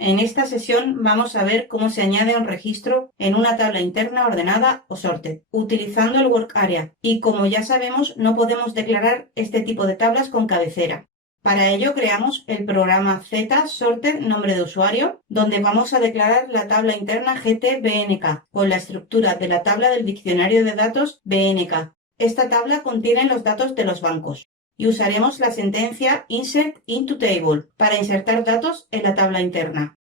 En esta sesión vamos a ver cómo se añade un registro en una tabla interna ordenada o sorted, utilizando el Work Area. Y como ya sabemos, no podemos declarar este tipo de tablas con cabecera. Para ello creamos el programa Z-Sorted nombre de usuario, donde vamos a declarar la tabla interna GT-BNK con la estructura de la tabla del diccionario de datos BNK. Esta tabla contiene los datos de los bancos y usaremos la sentencia Insert into Table para insertar datos en la tabla interna.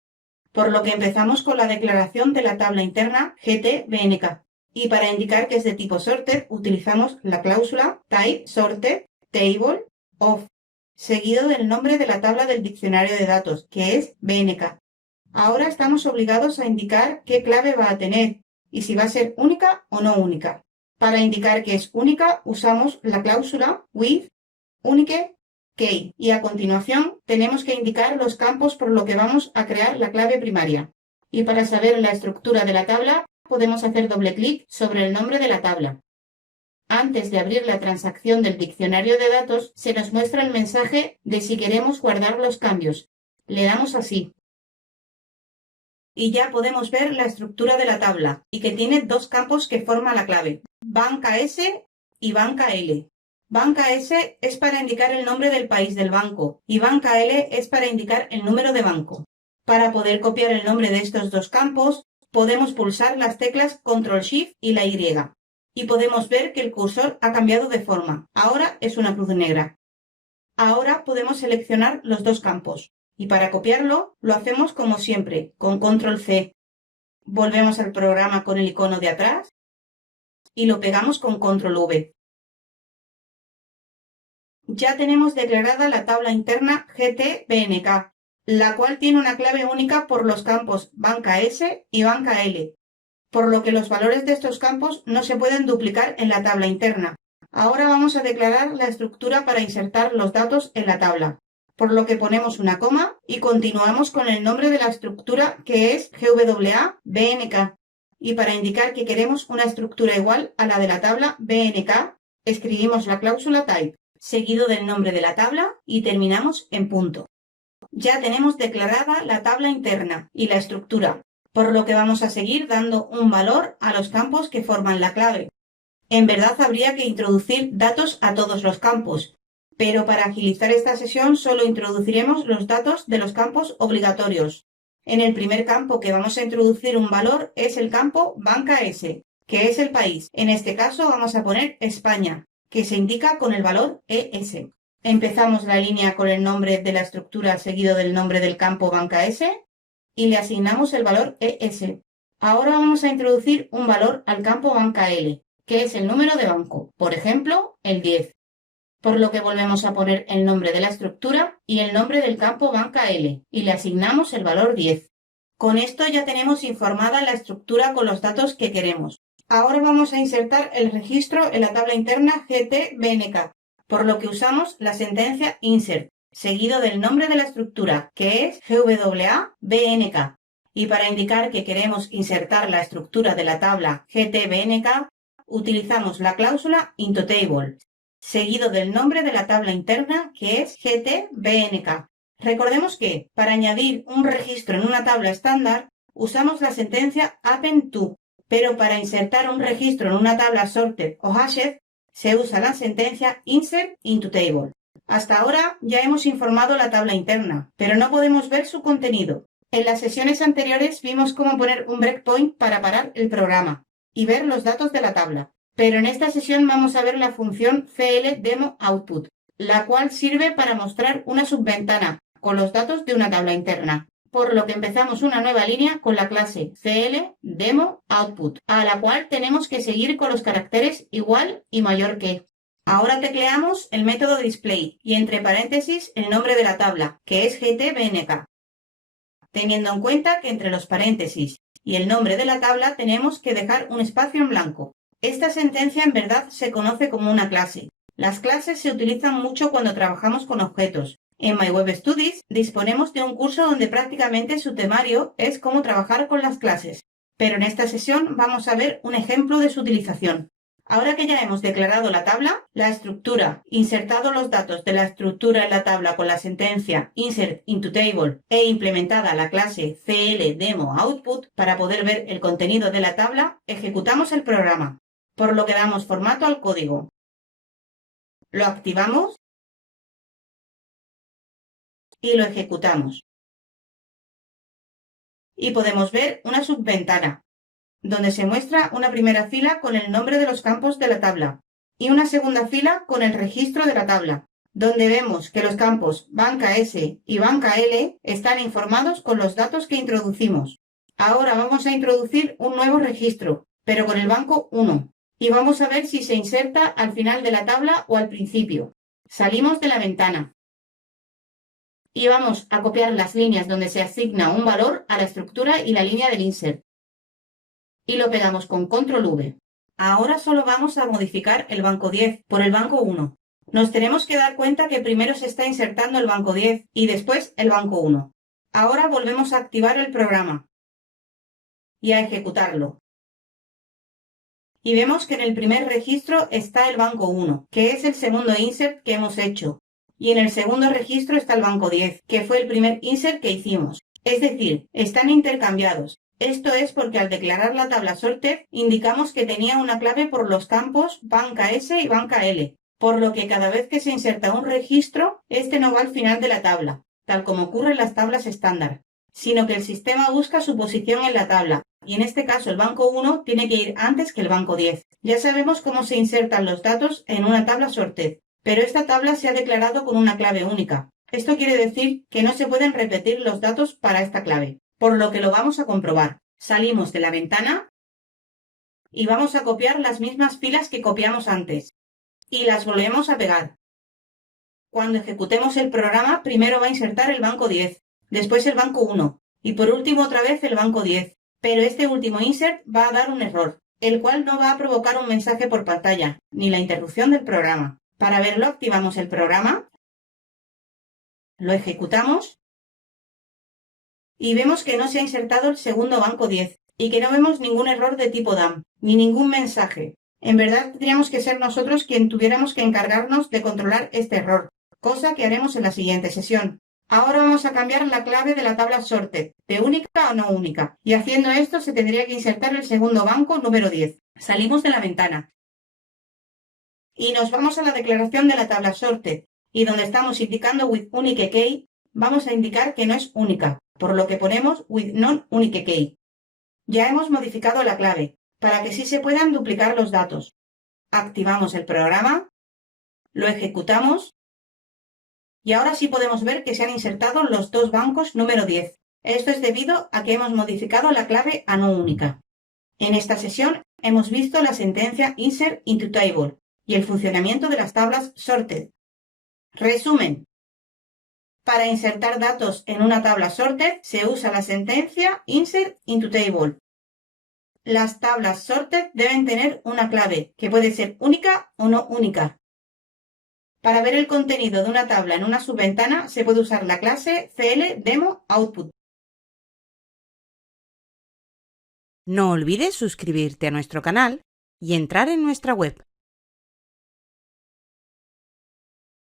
Por lo que empezamos con la declaración de la tabla interna GT-BNK. Y para indicar que es de tipo sorted, utilizamos la cláusula type sorted table of, seguido del nombre de la tabla del diccionario de datos, que es BNK. Ahora estamos obligados a indicar qué clave va a tener y si va a ser única o no única. Para indicar que es única, usamos la cláusula with unique key y a continuación tenemos que indicar los campos por lo que vamos a crear la clave primaria. Y para saber la estructura de la tabla, podemos hacer doble clic sobre el nombre de la tabla. Antes de abrir la transacción del diccionario de datos, se nos muestra el mensaje de si queremos guardar los cambios. Le damos así. Y ya podemos ver la estructura de la tabla y que tiene dos campos que forman la clave, banca S y banca L. Banca S es para indicar el nombre del país del banco y banca L es para indicar el número de banco. Para poder copiar el nombre de estos dos campos, podemos pulsar las teclas Ctrl-Shift y la Y. Y podemos ver que el cursor ha cambiado de forma. Ahora es una cruz negra. Ahora podemos seleccionar los dos campos. Y para copiarlo, lo hacemos como siempre, con Ctrl-C. Volvemos al programa con el icono de atrás y lo pegamos con Ctrl-V. Ya tenemos declarada la tabla interna GT-BNK, la cual tiene una clave única por los campos banca S y banca L, por lo que los valores de estos campos no se pueden duplicar en la tabla interna. Ahora vamos a declarar la estructura para insertar los datos en la tabla, por lo que ponemos una coma y continuamos con el nombre de la estructura que es GWA-BNK. Y para indicar que queremos una estructura igual a la de la tabla BNK, escribimos la cláusula type, seguido del nombre de la tabla y terminamos en punto. Ya tenemos declarada la tabla interna y la estructura, por lo que vamos a seguir dando un valor a los campos que forman la clave. En verdad habría que introducir datos a todos los campos, pero para agilizar esta sesión solo introduciremos los datos de los campos obligatorios. En el primer campo que vamos a introducir un valor es el campo banca S, que es el país. En este caso vamos a poner España, que se indica con el valor ES. Empezamos la línea con el nombre de la estructura seguido del nombre del campo banca S y le asignamos el valor ES. Ahora vamos a introducir un valor al campo banca L, que es el número de banco, por ejemplo, el 10. Por lo que volvemos a poner el nombre de la estructura y el nombre del campo banca L y le asignamos el valor 10. Con esto ya tenemos informada la estructura con los datos que queremos. Ahora vamos a insertar el registro en la tabla interna GT-BNK, por lo que usamos la sentencia insert, seguido del nombre de la estructura, que es GWA-BNK. Y para indicar que queremos insertar la estructura de la tabla GT-BNK, utilizamos la cláusula into table, seguido del nombre de la tabla interna, que es GT-BNK. Recordemos que, para añadir un registro en una tabla estándar, usamos la sentencia append to, pero para insertar un registro en una tabla sorted o hashed, se usa la sentencia insert into table. Hasta ahora ya hemos informado la tabla interna, pero no podemos ver su contenido. En las sesiones anteriores vimos cómo poner un breakpoint para parar el programa y ver los datos de la tabla. Pero en esta sesión vamos a ver la función cldemo_output, la cual sirve para mostrar una subventana con los datos de una tabla interna. Por lo que empezamos una nueva línea con la clase cldemo_output, a la cual tenemos que seguir con los caracteres igual y mayor que. Ahora tecleamos el método display y entre paréntesis el nombre de la tabla, que es GT-BNK. Teniendo en cuenta que entre los paréntesis y el nombre de la tabla tenemos que dejar un espacio en blanco. Esta sentencia en verdad se conoce como una clase. Las clases se utilizan mucho cuando trabajamos con objetos. En My Web Studies disponemos de un curso donde prácticamente su temario es cómo trabajar con las clases, pero en esta sesión vamos a ver un ejemplo de su utilización. Ahora que ya hemos declarado la tabla, la estructura, insertado los datos de la estructura en la tabla con la sentencia insert into table e implementada la clase cl_demo_output para poder ver el contenido de la tabla, ejecutamos el programa, por lo que damos formato al código. Lo activamos y lo ejecutamos. Y podemos ver una subventana, donde se muestra una primera fila con el nombre de los campos de la tabla y una segunda fila con el registro de la tabla, donde vemos que los campos banca S y banca L están informados con los datos que introducimos. Ahora vamos a introducir un nuevo registro, pero con el banco 1, y vamos a ver si se inserta al final de la tabla o al principio. Salimos de la ventana y vamos a copiar las líneas donde se asigna un valor a la estructura y la línea del insert. Y lo pegamos con control V. Ahora solo vamos a modificar el banco 10 por el banco 1. Nos tenemos que dar cuenta que primero se está insertando el banco 10 y después el banco 1. Ahora volvemos a activar el programa y a ejecutarlo. Y vemos que en el primer registro está el banco 1, que es el segundo insert que hemos hecho. Y en el segundo registro está el banco 10, que fue el primer insert que hicimos. Es decir, están intercambiados. Esto es porque al declarar la tabla sorted indicamos que tenía una clave por los campos banca S y banca L, por lo que cada vez que se inserta un registro, este no va al final de la tabla, tal como ocurre en las tablas estándar, sino que el sistema busca su posición en la tabla, y en este caso el banco 1 tiene que ir antes que el banco 10. Ya sabemos cómo se insertan los datos en una tabla sorted, pero esta tabla se ha declarado con una clave única. Esto quiere decir que no se pueden repetir los datos para esta clave, por lo que lo vamos a comprobar. Salimos de la ventana y vamos a copiar las mismas filas que copiamos antes y las volvemos a pegar. Cuando ejecutemos el programa, primero va a insertar el banco 10, después el banco 1 y por último otra vez el banco 10. Pero este último insert va a dar un error, el cual no va a provocar un mensaje por pantalla, ni la interrupción del programa. Para verlo, activamos el programa, lo ejecutamos y vemos que no se ha insertado el segundo banco 10 y que no vemos ningún error de tipo DAM, ni ningún mensaje. En verdad tendríamos que ser nosotros quien tuviéramos que encargarnos de controlar este error, cosa que haremos en la siguiente sesión. Ahora vamos a cambiar la clave de la tabla sorted, de única a no única, y haciendo esto se tendría que insertar el segundo banco número 10. Salimos de la ventana y nos vamos a la declaración de la tabla sorted, y donde estamos indicando with unique key, vamos a indicar que no es única, por lo que ponemos with non-unique key. Ya hemos modificado la clave, para que sí se puedan duplicar los datos. Activamos el programa, lo ejecutamos, y ahora sí podemos ver que se han insertado los dos bancos número 10. Esto es debido a que hemos modificado la clave a no única. En esta sesión hemos visto la sentencia insert into table y el funcionamiento de las tablas sorted. Resumen. Para insertar datos en una tabla sorted se usa la sentencia insert into table. Las tablas sorted deben tener una clave, que puede ser única o no única. Para ver el contenido de una tabla en una subventana se puede usar la clase cl_demo_output. No olvides suscribirte a nuestro canal y entrar en nuestra web